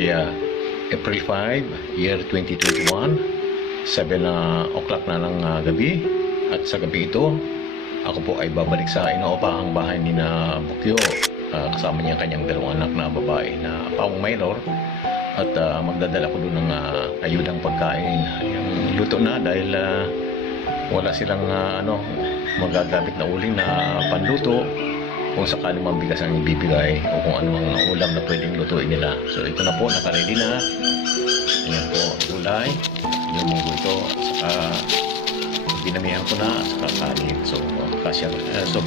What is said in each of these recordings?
ay April 5, year 2021, 7 o'clock na ng gabi. At sa gabi ito, ako po ay babalik sa inoopahang bahay ni na Bukyo, kasama niya kanyang dalawang anak na babae na pawang minor. At magdadala ko doon ng ayudang pagkain. Yung luto na dahil wala silang magagamit na uling na panluto. Kung sakaling mabigas ang ibibigay o kung ano ang ulam na pwedeng lutuin nila. So ito na po, nakaready na. Ayan po, gulay. Yung munggo ito. At saka dinamihan ko na at saka kanin. So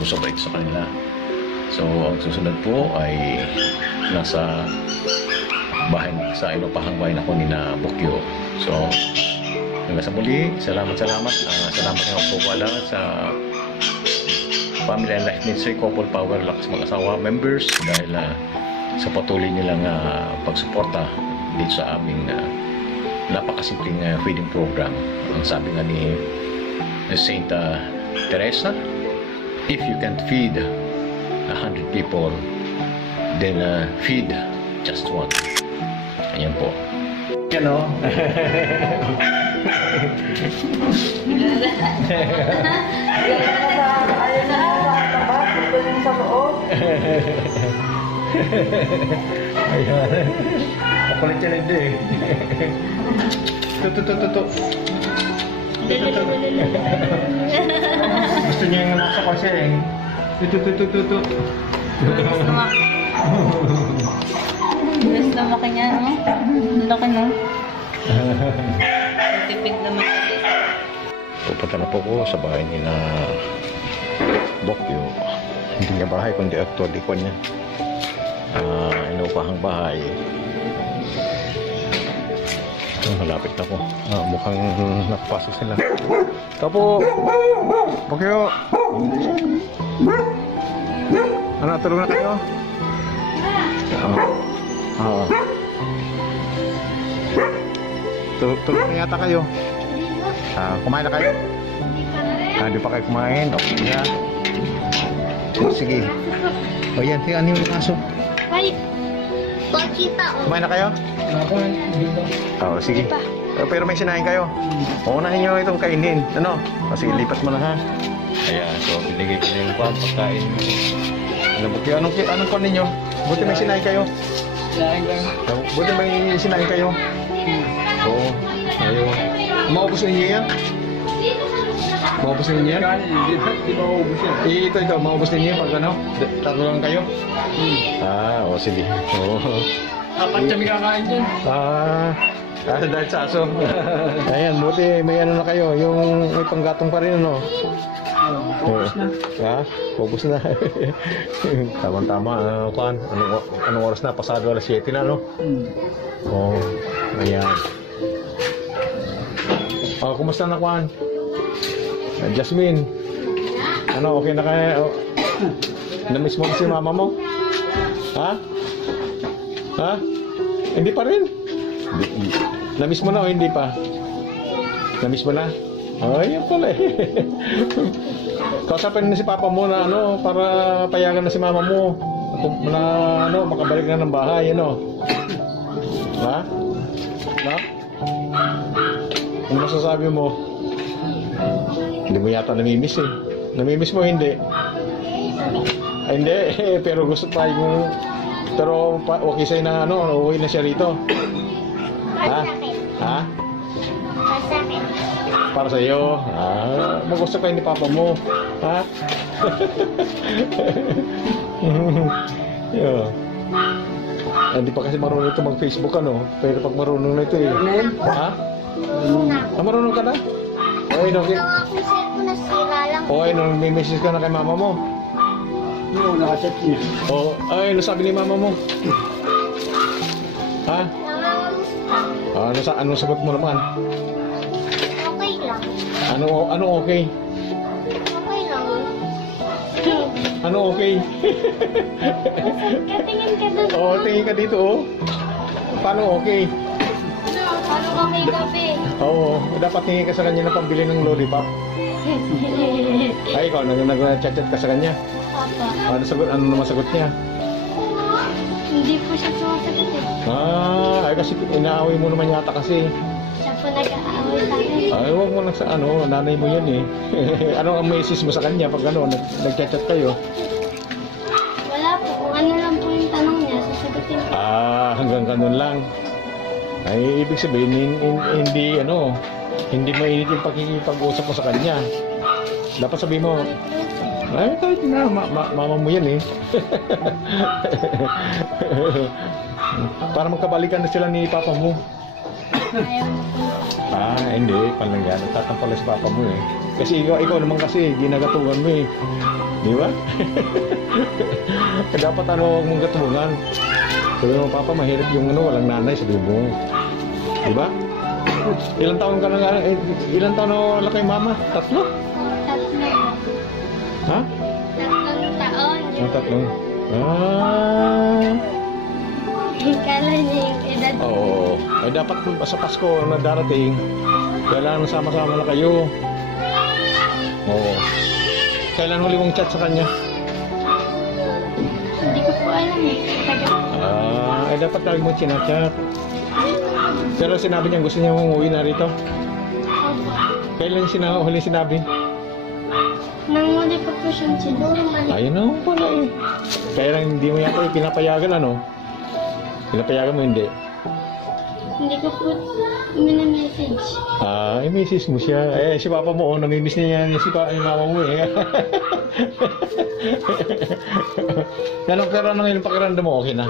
sobra ito sa kanila. So ang susunod po ay nasa bahay sa inopahang bahay na ko ni na Bukyo. So hanggang sa muli, salamat. Salamat nga po pala sa Family and Life Ministry, Couple Power, lakas mag-asawa members dahil sa patuloy nilang pagsuporta dito sa aming napakasimpleng feeding program. Ang sabi nga ni Saint Teresa, if you can feed 100 people, then feed just one. Ayan po. Yan o. Ayan. Makulit yan hindi eh. Tutu. Gusto niya yung nasa kasi eh. Tutu. Gusto lumaki niya, no? Laki, no? Tipid naman. Pupunta na po ko sa bahay ni na Bukyo. Hindi niya bahay kundi actually ko niya. Inupahang bahay. Malapit na po. Mukhang nakapasok sila. Ito po! Bukyo! Ano, tulog na kayo? Tulog na yata kayo. Kumain na kayo? Hindi pa kayo kumain. Okay na. Sige. O yan, ano yung kaso? Kumain na kayo? Oo, sige. Pero may sinain kayo. Unahin nyo itong kainin. Ano? Sige, lipat mo na ha. Ayan, so binigay ko na yung pagkain. Anong kunin nyo? Buti may sinain kayo. Buti may sinain kayo. Oo. Ayun. Maubos na niyo yan? Maubos na niyo yan? Hindi maubos yan. Ito, maubos na niyo pag ano? Tatlo lang kayo? O sige. Apat kami kakain dyan. Dahil sa aso. Ayan, buti may ano na kayo. Yung may panggatong pa rin, ano? Focus na. Focus na. Tama-tama. Anong oras na? Pasado alas 7 na, no? Oo. Ayan. Kumusta na, Juan? Jasmine. Ano, okay na kaya? Na-miss mo si mama mo? Ha? Hindi pa rin? Na-miss mo na o hindi pa? Na-miss mo na? Yan pala eh. Kausapin na si papa mo na para payagan na si mama mo na makabalik na ng bahay, Ha? Ano masasabi mo? Hindi mo yata namimiss eh. Namimiss mo hindi? Hindi, pero gusto tayo pero okay sa'yo na uuwi na siya rito. Ha? Para sa'yo. Magusto kayo ni papa mo. Ha? Yeah. Hindi pa kasi marunong ito mag-Facebook pero pag marunong na ito eh. Ha? Marunong ka na? Okay, may message ka na kay mama mo? Oo, nakachat niya. Ano sabi ni mama mo? Ha? Anong sagot mo naman? Okay lang. Ano okay? Okay lang. Ano okay? Tingin ka doon. Tingin ka dito Paano okay? Paano kami gabi? Oo, dapat tingin ka sa kanya na pambili ng lollipop. Ay, ikaw, nag-chat ka sa kanya? Papa. Ano naman sagot niya? Hindi po siya sumasagot eh. kasi inaaway mo naman yata kasi. Siya po nag-aaway sa akin. Ay, huwag mo lang sa ano, nanay mo yan eh. Ano ang message mo sa kanya pag ano, nag-chat kayo? Wala po. Kung ano lang po yung tanong niya, sasagutin ko. Hanggang ganun lang. Ay, ibig sabihin, hindi ano, hindi mainit yung pakikipag-usap mo sa kanya. Dapat sabihin mo, ay, kahit na, mama mo yan eh. Para magkabalikan na sila ni papa mo. Ayaw na po. Hindi, palang yan. Tatampala si papa mo eh. Kasi ikaw naman kasi, ginagatugan mo eh. Di ba? Dapat ano, huwag mong gatungan. Sabi mo, papa, mahirap yung ano, walang nanay, sabi mo. Di ba? Ilang taon ka na ilang taon na laki mama? 3? Tatlo. Ha? 3 taon. Tatlong. Kala niya yung edad. Oo. Ay dapat sa Pasko na darating, kailangan sama-sama na kayo. Oo. Kailan huli mong chat sa kanya? Hindi ko po alam eh. Ay dapat lagi mo chinachat. Pero sinabi niya gusto niya umuwi na rito. Kailan huli sinabi? Nang muli pa po siyang siguro mali. Ayun na pala eh. Kaya lang hindi mo yata pinapayagan ano? Pinapayagan mo hindi? Hindi ko po mini-message. I-message mo siya. Si papa mo, namimiss niya yan si mama mo eh. Pero nang ilang pakiramdam mo, okay na?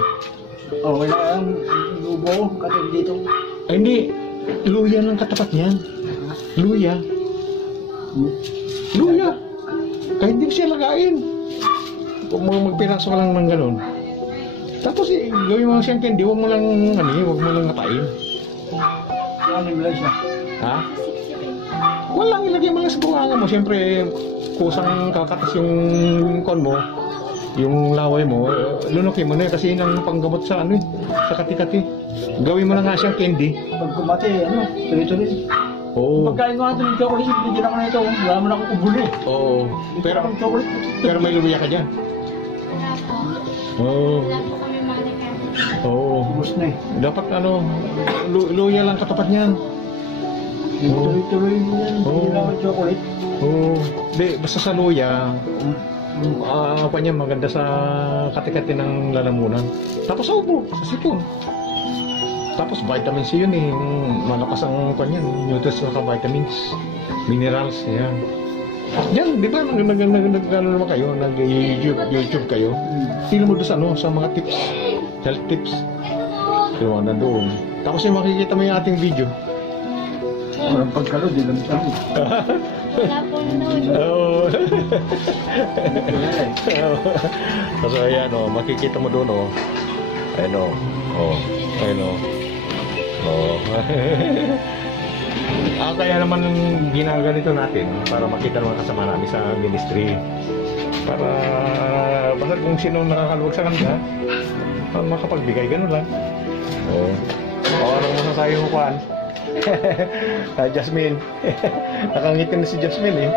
Okay na ang lubo katulad dito. Ay, hindi. Luya lang katapat niyan. Luya. Luya. Kahit di siya lagain. Kung magpiraso ka lang ng ganun. Tapos gawin mo siyang candy, huwag mo lang huwag mo lang ngapain. Ano lang siya? Ha? Walang ilagay mo lang sa bunganga mo. Siyempre, kusang kakatas yung kon mo, yung laway mo, lunukin mo na kasi yun ang panggamot sa ano sa kati-kati. Gawin mo na nga siyang candy. Pag kumate, tuloy-tuloy. Oo. Pagkain ko nga ito ng chocolate, bigyan ako na ito. Wala mo na akong kubuli. Oo. Pero may luya ka dyan. Wala po. Oo. Wala po kami makalikan. Oo. Ubus na eh. Dapat luya lang katapat niyan. Tuloy-tuloy mo yan. Oo. Bigyan ako ng chocolate. Oo. Di, basta sa luya, apa niya maganda sa kati-kati ng lalamunan. Tapos sa ubo, sa sipon. Tapos vitamin C yun eh. Malakas ang kanyan. Nutrients sa vitamins. Minerals. Yan. Yan, di ba? Ano naman kayo? Nag-YouTube kayo. Tingnan mo doon sa, sa mga tips. Health tips. Diba na doon. Tapos yung makikita mo yung ating video. Parang pagkalo, di lang ito. Wala po noon. Oo. So ayan o, makikita mo doon o. Ayan o. Ayan o. Kaya naman ginaganito natin para makita naman kasama namin sa ministry. Para basta kung sino nakakaluwag sa kanila, makapagbigay, ganun lang. Ano masasabi mo, Juan? Jasmine. Nakangiti na si Jasmine eh.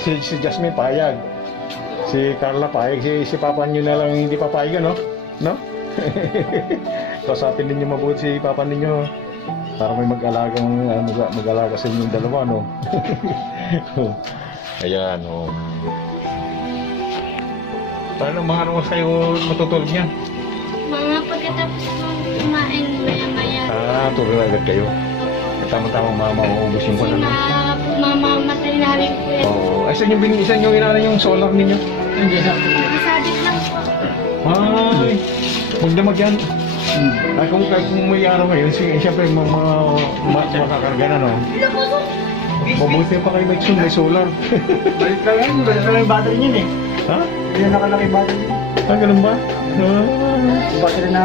Si Jasmine payag. Si Carla payag. Si Papa nyo na lang hindi papayag, no? No? Kasapin ninyo mabuti si Papa ninyo para may mag-alaga sa inyong dalawa, no? Ayan, oh. Paano mga ano kayo matutulog niyan? Mga pagkatapos kong kumain maya-maya. Tulog na agad kayo. Tama-tamang mauubos yung Kasi mamamatay na rin po yan. Oo. Isa nyo inalan yung solar ninyo? Hindi na. Masabit lang po. Ay, magdamag yan. Ay, kung may araw ngayon, siyempre makakarga na, no? Mabuti pa kayo may solar. Balik ka lang, balik ka lang yung battery niyan eh. Ha? Hindi na nakalaki yung battery niyan. Ganun ba? Yung battery na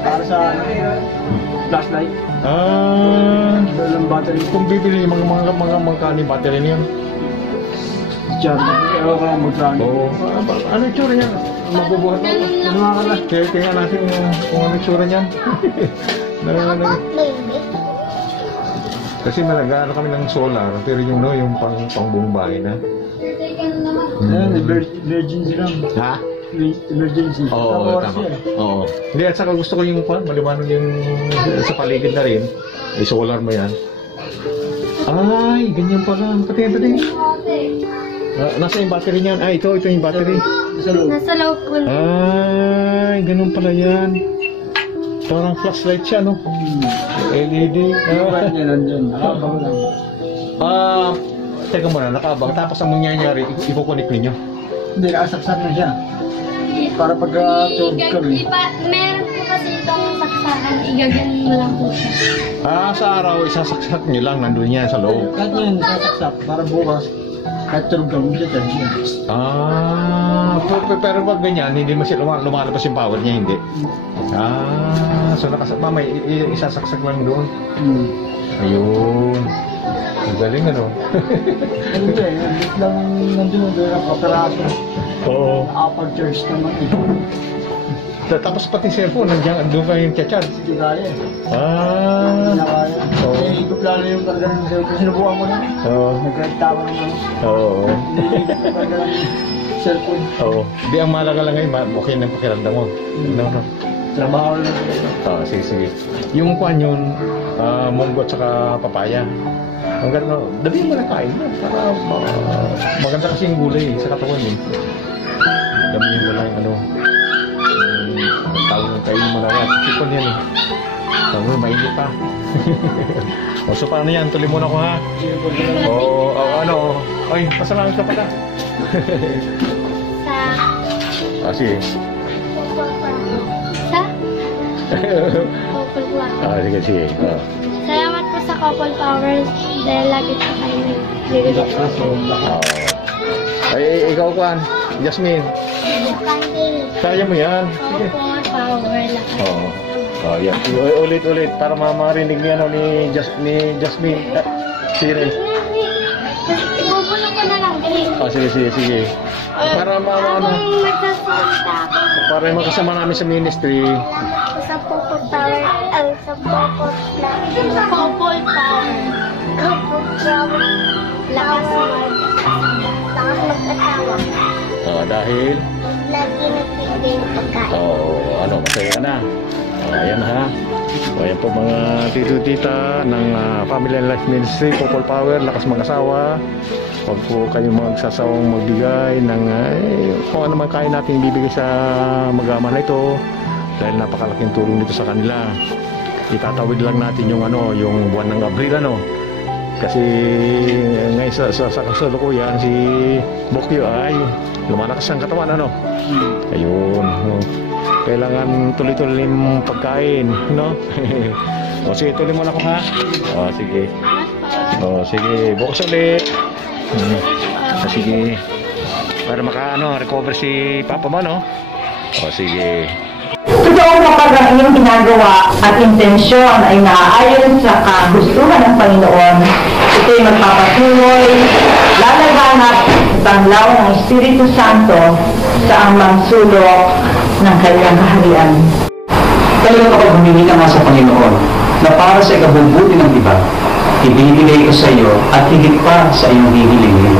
para sa flashlight. Dalang battery. Kung bibili yung mga kani battery niya. Charge. Ewan ko lang magkano. Oo. Ano yung tsura niya? Mabubuhat na. Ganun lang. Ano nga ka na? Tingnan natin kung ano yung tsura niya. Baby. Kasi nag-ano kami ng solar, pero yung pang buong bahay na. Ayan, virgin silang. Ha? emergency. Oo, tama. Oo. Hindi, at saka gusto ko yung maliwanag yung sa paligid na rin. I-solar mo yan. Ay, ganyan pala. Pati. Nasa yung battery niyan? Ay, ito yung battery. Nasa loob po. Ay, ganun pala yan. Parang flashlight siya, no? LED. Bakit niya nandyan? Nakabang lang. Teka muna, nakabang. Tapos ang mangyayari, ipukunik ninyo. Hindi, nakasaksak na siya. Para pagka-tulog kami. Meron po kasi itong saksakan. Igaganin mo lang po siya. Sa araw, isasaksak nyo lang. Nandun yan sa loob. Kahit ngayon, nakasaksak. Para bukas, kahit tulog kami siya, dyan siya. Pero pag ganyan, hindi mo siya lumalabas yung power niya, hindi. So mamay, isasaksak lang doon. Ayun. Ang galing, ano? Hindi, hindi lang nandun ang kaperaso. Oo. Nakapag-charge naman eh. Tapos pati cellphone, nandiyan, doon kayo yung chat. Hindi kaya eh. Oo. Hindi na kaya. Eh, higop lalo yung talaga ng cellphone. Sinubukan mo lang. Oo. Nagkakitawa naman. Oo. Hindi talaga ng cellphone. Oo. Di ang malaga lang ngayon, okay na pakiramdam mo. No. Trabaho lang. Sige. Yung kwan yun, munggo at saka papaya. Ang ganda, dali mo na kain mo. Para maganda kasi yung gulay sa katawan eh. Damihin mo lang ano. Tawag ng kain mo lang yan. Sipon yan eh. Sabi mo, mainit pa. So paano yan? Tuloy muna ko ha. Ay, pasalamat ka pala. Sige. Couple Power. Sige. Salamat po sa Couple Power dahil lagi po kayo nagbibigay. Ay, ikaw kwan. Jasmine. Kaya mo yan. Couple Power lakas. Yan. Ulit para marinig niya ni Jasmine. Sige. Ibubulong ko na lang din. Sige. Para Habang nagsasalita ako. para makasama namin sa ministry. Sa Couple Power. Sa Couple Power. Couple Power. Lakas mag-asawa. Dahil Lagi nagbibigay ng pagkain. masaya na. Ayan ha. Ayan po mga tito-tita ng Family and Life Ministry, Couple Power, lakas mag-asawa. Huwag po kayong magsasawang magbigay ng kung ano man kaya natin bibigay sa mag-ama na ito dahil napakalaking tulong dito sa kanila. Itatawid lang natin yung yung buwan ng Abril kasi ngayon sa kasalukuyan si Bokyo ay lumalakas ang katawan ayun kailangan tuloy-tuloy yung pagkain sige tuloy muna ako ha sige sige bukas ulit sige para recover si Papa mo sige. Totoo kapag ang iyong ginagawa at intensyon ay naaayon sa kagustuhan ng Panginoon, ito'y magpapatuloy, lalaganap at banglaw ng Espiritu Santo sa amang sulok ng kanyang kaharian. Talagang kapag humingi ka nga sa Panginoon na para sa ikabubuti ng iba, ibibigay ko sa iyo at higit pa sa iyong hihilingin.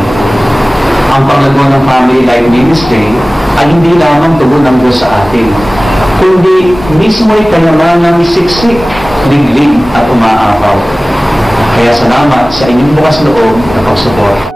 Ang panglago ng Family Life Ministry ay hindi lamang tugon ng Diyos sa atin, kundi mismo'y kayamanang siksik, liglig at umaapaw. Kaya salamat sa inyong bukas loob na pagsuporta.